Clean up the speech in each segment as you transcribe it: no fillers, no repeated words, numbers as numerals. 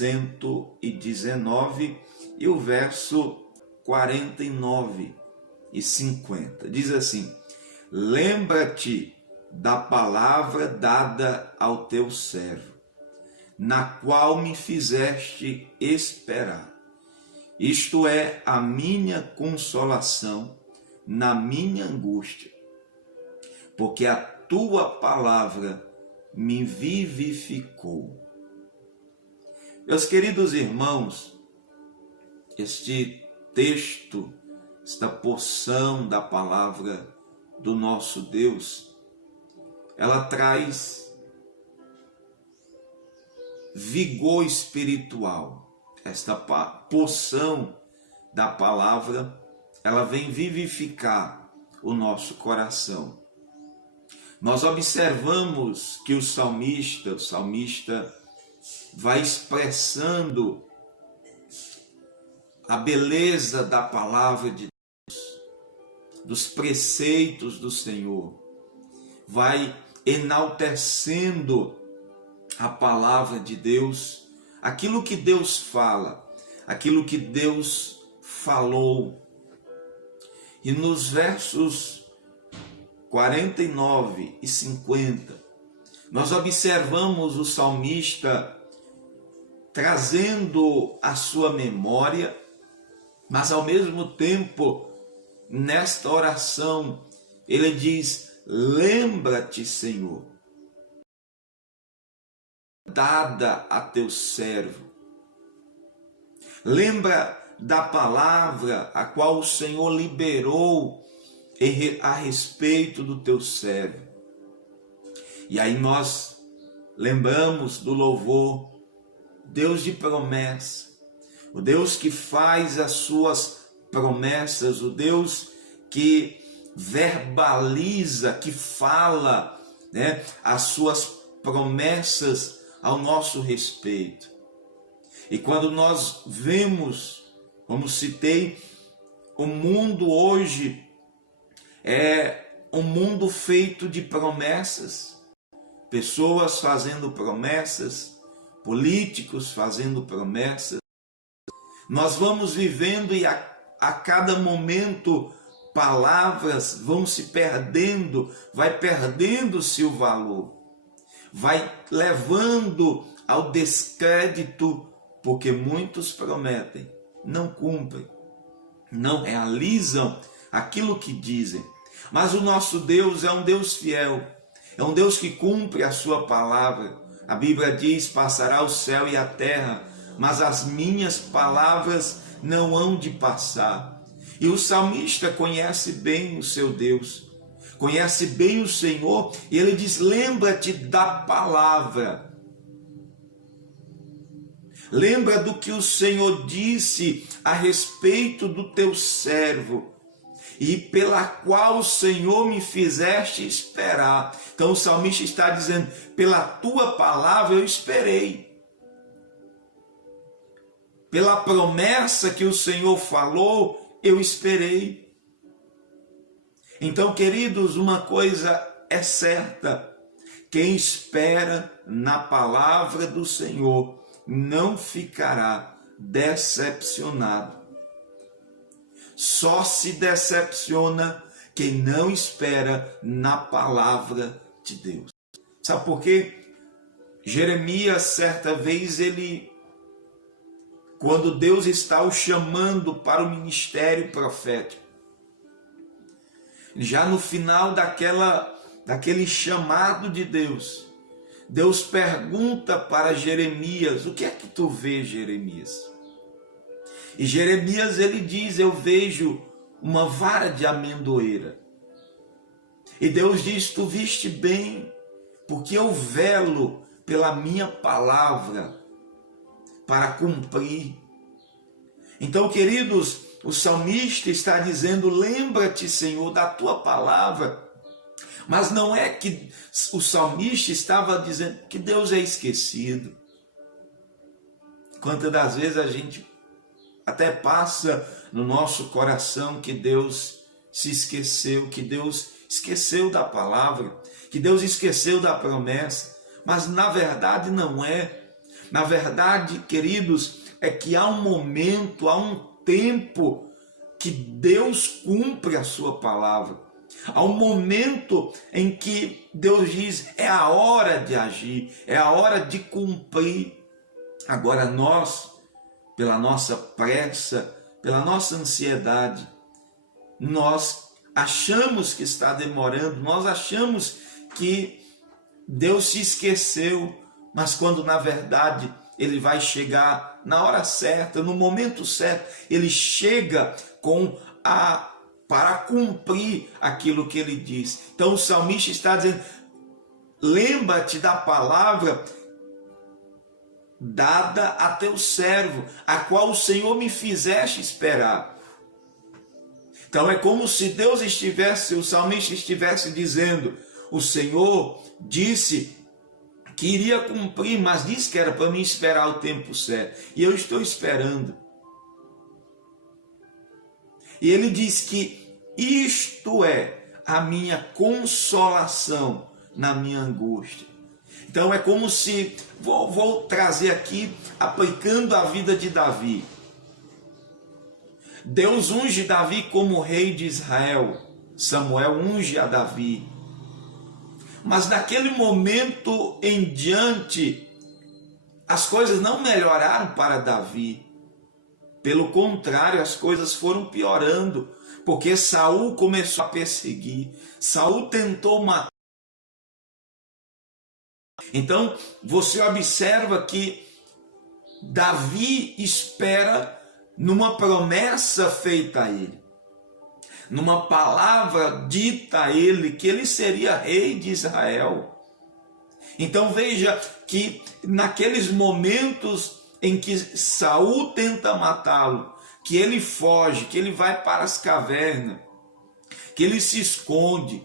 119 e o verso 49 e 50. Diz assim: lembra-te da palavra dada ao teu servo, na qual me fizeste esperar. Isto é a minha consolação na minha angústia, porque a tua palavra me vivificou. Meus queridos irmãos, este texto, esta porção da palavra do nosso Deus, ela traz vigor espiritual. Esta porção da palavra, ela vem vivificar o nosso coração. Nós observamos que o salmista vai expressando a beleza da palavra de Deus, dos preceitos do Senhor, vai enaltecendo a palavra de Deus, aquilo que Deus fala, aquilo que Deus falou. E nos versos 49 e 50, nós observamos o salmista trazendo a sua memória, mas ao mesmo tempo, nesta oração, ele diz: lembra-te, Senhor, dada a teu servo. Lembra da palavra a qual o Senhor liberou a respeito do teu servo. E aí nós lembramos do louvor, Deus de promessa, o Deus que faz as suas promessas, o Deus que verbaliza, que fala, né, as suas promessas ao nosso respeito. E quando nós vemos, como citei, o mundo hoje é um mundo feito de promessas, pessoas fazendo promessas, políticos fazendo promessas. Nós vamos vivendo e a cada momento palavras vão se perdendo, vai perdendo-se o valor, vai levando ao descrédito, porque muitos prometem, não cumprem, não realizam aquilo que dizem. Mas o nosso Deus é um Deus fiel, é um Deus que cumpre a sua palavra. A Bíblia diz: passará o céu e a terra, mas as minhas palavras não hão de passar. E o salmista conhece bem o seu Deus, conhece bem o Senhor, e ele diz: lembra-te da palavra. Lembra do que o Senhor disse a respeito do teu servo, e pela qual o Senhor me fizeste esperar. Então o salmista está dizendo: pela tua palavra eu esperei. Pela promessa que o Senhor falou, eu esperei. Então, queridos, uma coisa é certa: quem espera na palavra do Senhor não ficará decepcionado. Só se decepciona quem não espera na palavra de Deus. Sabe por quê? Jeremias, certa vez, quando Deus está o chamando para o ministério profético, já no final daquele chamado de Deus, Deus pergunta para Jeremias: o que é que tu vês, Jeremias? E Jeremias, ele diz: eu vejo uma vara de amendoeira. E Deus diz: tu viste bem, porque eu velo pela minha palavra para cumprir. Então, queridos, o salmista está dizendo: lembra-te, Senhor, da tua palavra. Mas não é que o salmista estava dizendo que Deus é esquecido. Quantas das vezes a gente até passa no nosso coração que Deus se esqueceu, que Deus esqueceu da palavra, que Deus esqueceu da promessa, mas na verdade não é. Na verdade, queridos, é que há um momento, há um tempo que Deus cumpre a sua palavra. Há um momento em que Deus diz, é a hora de agir, é a hora de cumprir. Agora nós, pela nossa pressa, pela nossa ansiedade, nós achamos que está demorando, nós achamos que Deus se esqueceu, mas quando na verdade Ele vai chegar na hora certa, no momento certo, Ele chega para cumprir aquilo que Ele diz. Então o salmista está dizendo, lembra-te da palavra dada a teu servo, a qual o Senhor me fizeste esperar. Então é como se Deus estivesse, o salmista estivesse dizendo, o Senhor disse que iria cumprir, mas disse que era para mim esperar o tempo certo. E eu estou esperando. E ele diz que isto é a minha consolação na minha angústia. Então é como se, vou trazer aqui, aplicando a vida de Davi. Deus unge Davi como rei de Israel. Samuel unge a Davi. Mas naquele momento em diante, as coisas não melhoraram para Davi. Pelo contrário, as coisas foram piorando, porque Saul começou a perseguir. Saul tentou matar. Então, você observa que Davi espera numa promessa feita a ele, numa palavra dita a ele, que ele seria rei de Israel. Então veja que naqueles momentos em que Saul tenta matá-lo, que ele foge, que ele vai para as cavernas, que ele se esconde,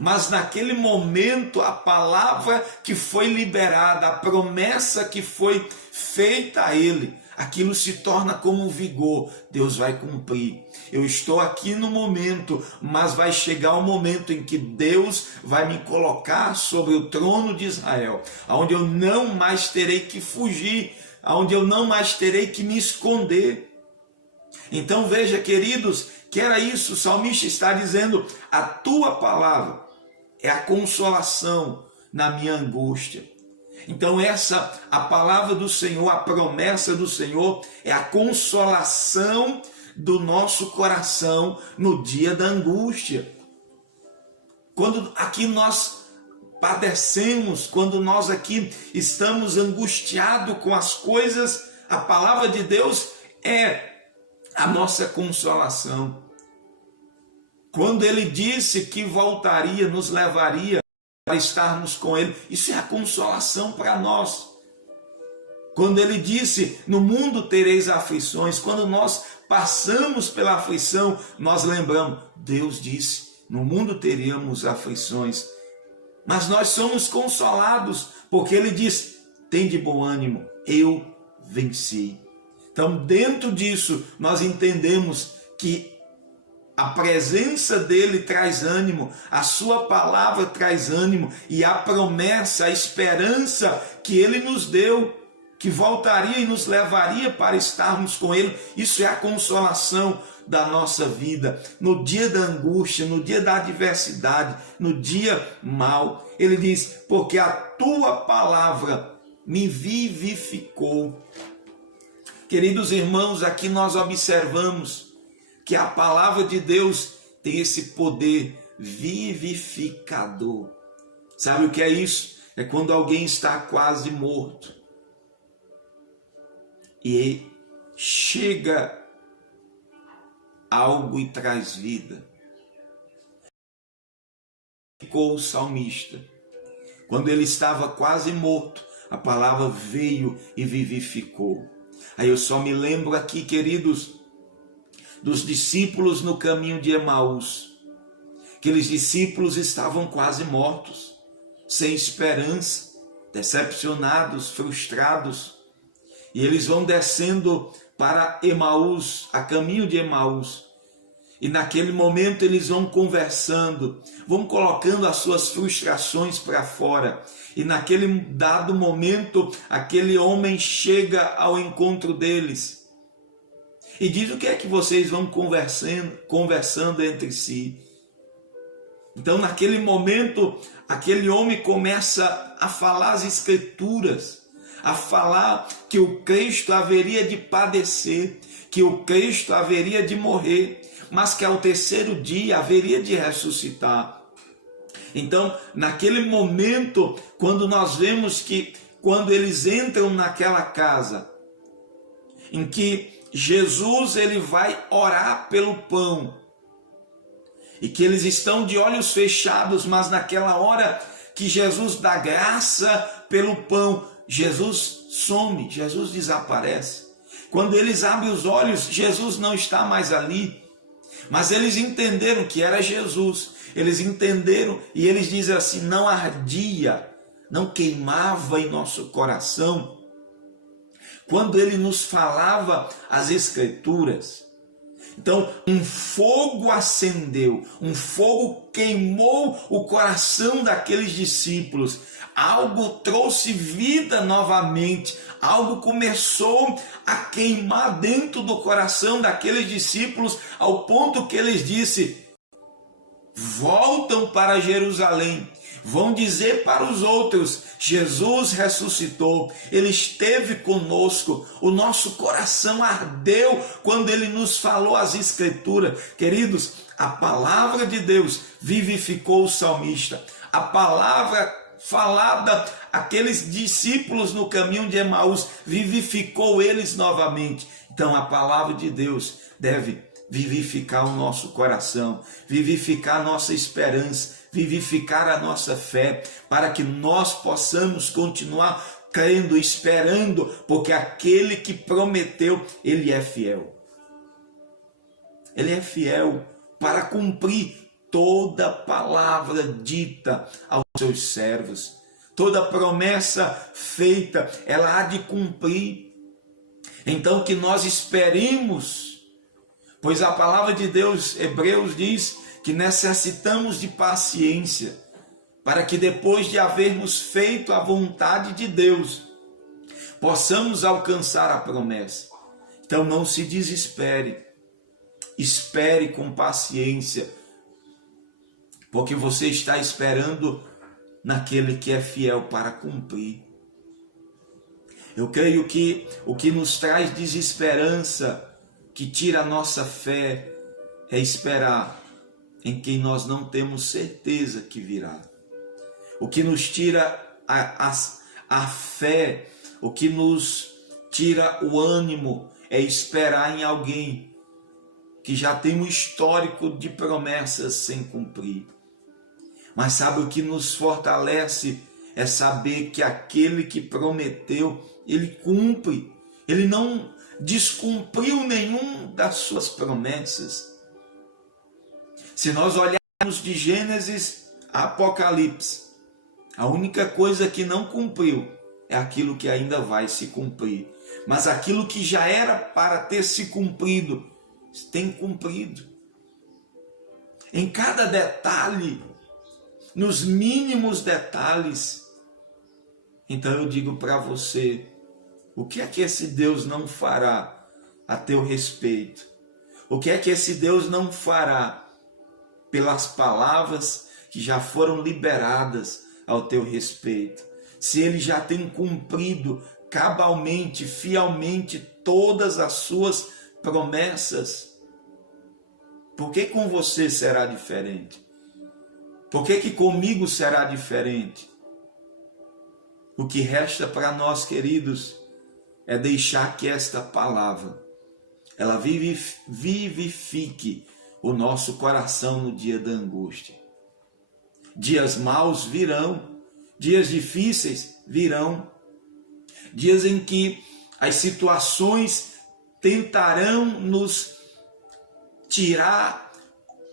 mas naquele momento a palavra que foi liberada, a promessa que foi feita a ele, aquilo se torna como um vigor. Deus vai cumprir. Eu estou aqui no momento, mas vai chegar o momento em que Deus vai me colocar sobre o trono de Israel, onde eu não mais terei que fugir, onde eu não mais terei que me esconder. Então veja, queridos, que era isso, o salmista está dizendo, a tua palavra é a consolação na minha angústia. Então a palavra do Senhor, a promessa do Senhor é a consolação do nosso coração no dia da angústia. Quando aqui nós padecemos, quando nós aqui estamos angustiados com as coisas, a palavra de Deus é a nossa consolação. Quando Ele disse que voltaria, nos levaria para estarmos com Ele, isso é a consolação para nós. Quando Ele disse, no mundo tereis aflições, quando nós passamos pela aflição, nós lembramos, Deus disse, no mundo teríamos aflições, mas nós somos consolados, porque Ele diz, tem de bom ânimo, eu venci. Então dentro disso, nós entendemos que a presença dele traz ânimo, a sua palavra traz ânimo, e a promessa, a esperança que ele nos deu, que voltaria e nos levaria para estarmos com ele, isso é a consolação da nossa vida. No dia da angústia, no dia da adversidade, no dia mau, ele diz, porque a tua palavra me vivificou. Queridos irmãos, aqui nós observamos que a palavra de Deus tem esse poder vivificador. Sabe o que é isso? É quando alguém está quase morto e chega algo e traz vida. Ficou o salmista. Quando ele estava quase morto, a palavra veio e vivificou. Aí eu só me lembro aqui, queridos, dos discípulos no caminho de Emaús. Aqueles discípulos estavam quase mortos, sem esperança, decepcionados, frustrados. E eles vão descendo para Emaús, a caminho de Emaús. E naquele momento eles vão conversando, vão colocando as suas frustrações para fora. E naquele dado momento, aquele homem chega ao encontro deles. E diz: o que é que vocês vão conversando entre si? Então naquele momento, aquele homem começa a falar as Escrituras, a falar que o Cristo haveria de padecer, que o Cristo haveria de morrer, mas que ao terceiro dia haveria de ressuscitar. Então, naquele momento, quando nós vemos que, quando eles entram naquela casa, em que Jesus ele vai orar pelo pão, e que eles estão de olhos fechados, mas naquela hora que Jesus dá graça pelo pão, Jesus some, Jesus desaparece. Quando eles abrem os olhos, Jesus não está mais ali. Mas eles entenderam que era Jesus, eles entenderam e eles dizem assim: não ardia, não queimava em nosso coração quando ele nos falava as Escrituras. Então um fogo acendeu, um fogo queimou o coração daqueles discípulos, algo trouxe vida novamente, algo começou a queimar dentro do coração daqueles discípulos, ao ponto que eles disseram: voltam para Jerusalém, vão dizer para os outros: Jesus ressuscitou, Ele esteve conosco, o nosso coração ardeu quando Ele nos falou as Escrituras. Queridos, a palavra de Deus vivificou o salmista, a palavra falada àqueles discípulos no caminho de Emaús vivificou eles novamente. Então a palavra de Deus deve vivificar o nosso coração, vivificar a nossa esperança, vivificar a nossa fé, para que nós possamos continuar crendo, esperando, porque aquele que prometeu, Ele é fiel. Ele é fiel para cumprir toda palavra dita aos seus servos. Toda promessa feita, ela há de cumprir. Então que nós esperemos, pois a palavra de Deus, Hebreus diz que necessitamos de paciência, para que depois de havermos feito a vontade de Deus, possamos alcançar a promessa. Então não se desespere, espere com paciência, porque você está esperando naquele que é fiel para cumprir. Eu creio que o que nos traz desesperança, que tira a nossa fé, é esperar em quem nós não temos certeza que virá. O que nos tira a fé, o que nos tira o ânimo, é esperar em alguém que já tem um histórico de promessas sem cumprir. Mas sabe o que nos fortalece? É saber que aquele que prometeu, ele cumpre. Ele não descumpriu nenhum das suas promessas. Se nós olharmos de Gênesis a Apocalipse, a única coisa que não cumpriu é aquilo que ainda vai se cumprir. Mas aquilo que já era para ter se cumprido, tem cumprido. Em cada detalhe, nos mínimos detalhes. Então eu digo para você, o que é que esse Deus não fará a teu respeito? O que é que esse Deus não fará pelas palavras que já foram liberadas ao teu respeito? Se Ele já tem cumprido cabalmente, fielmente todas as suas promessas, por que com você será diferente? Por que comigo será diferente? O que resta para nós, queridos, é deixar que esta palavra, ela vivifique o nosso coração no dia da angústia. Dias maus virão, dias difíceis virão, dias em que as situações tentarão nos tirar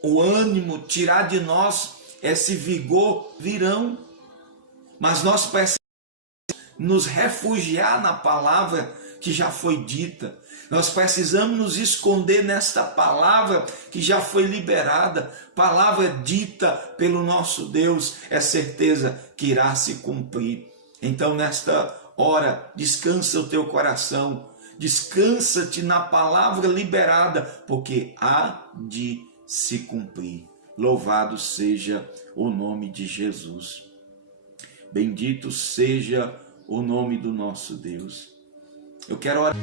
o ânimo, tirar de nós esse vigor, virão, mas nós precisamos nos refugiar na palavra que já foi dita. Nós precisamos nos esconder nesta palavra que já foi liberada, palavra dita pelo nosso Deus, é certeza que irá se cumprir. Então, nesta hora, descansa o teu coração, descansa-te na palavra liberada, porque há de se cumprir. Louvado seja o nome de Jesus. Bendito seja o nome do nosso Deus. Eu quero orar.